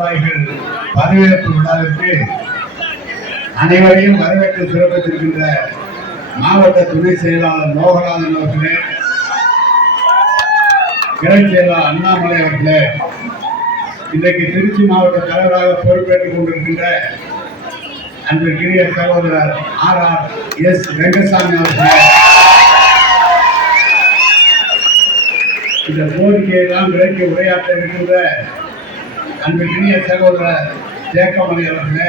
நிர்வாகிகள் பதவியேற்பு விழாவிற்கு அனைவரையும் வரவேற்று சிறப்பித்திருக்கின்ற மாவட்ட துணை செயலாளர் மோகநாதன் அவர்களே, கிளை செயலாளர் அண்ணாமலை அவர்களே, இன்றைக்கு திருச்சி மாவட்ட தலைவராக பொறுப்பேற்றுக் கொண்டிருக்கின்ற அன்பிற்குரிய சகோதரர் RRS வெங்கசாமி அவர்களே, இந்த கோரிக்கையெல்லாம் விலைக்கு உரையாற்ற இருக்கின்ற அன்பிற்குரிய சகோதரர் ஜேக்கமணி அவர்களே,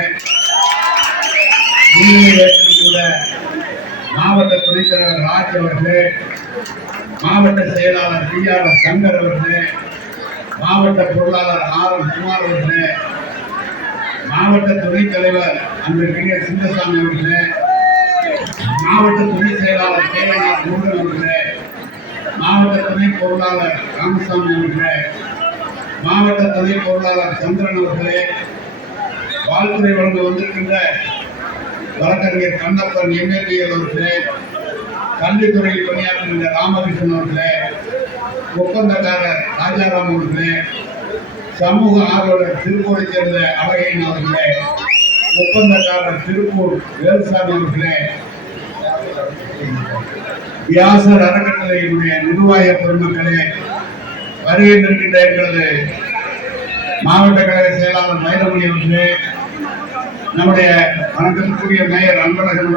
முன்னிலை ஏற்றிருக்கின்ற மாவட்ட துணைத் தலைவர் ராஜ் அவர்களே, மாவட்ட செயலாளர் PR சங்கர் அவர்களே, மாவட்ட பொருளாளர் RM குமார் அவர்களே, மாவட்ட துணைத் தலைவர் அன்பிற்குரிய சிந்தசாமி அவர்களே, மாவட்ட துணை செயலாளர் KNR முருகன் அவர்களே, மாவட்ட துணை பொருளாளர் ராமசாமி அவர்களே, மாவட்ட துணை பொருளாளர் சந்திரன் அவர்களே, வாழ்த்துறை வழங்க வந்திருக்கின்ற வழக்கறிஞர் கண்ணப்பன் MABL அவர்களே, கல்வித்துறையில் பணியாற்றுகின்ற ராமகிருஷ்ணன் அவர்களே, ஒப்பந்தக்காரர் ராஜாராம் அவர்களே, சமூக ஆர்வலர் திருப்பூரை சேர்ந்த அழகையன் அவர்களே, ஒப்பந்தக்காரர் திருப்பூர் வேலுசாமி அவர்களே, வியாசர் அறக்கட்டளையினுடைய நிர்வாக பெருமக்களே, வருகின்ற எங்களது மாவட்ட கழக செயலாளர் மயிலமணி அவர்களே, நம்முடைய வணக்கத்துக்குரிய மேயர் அன்பழகன்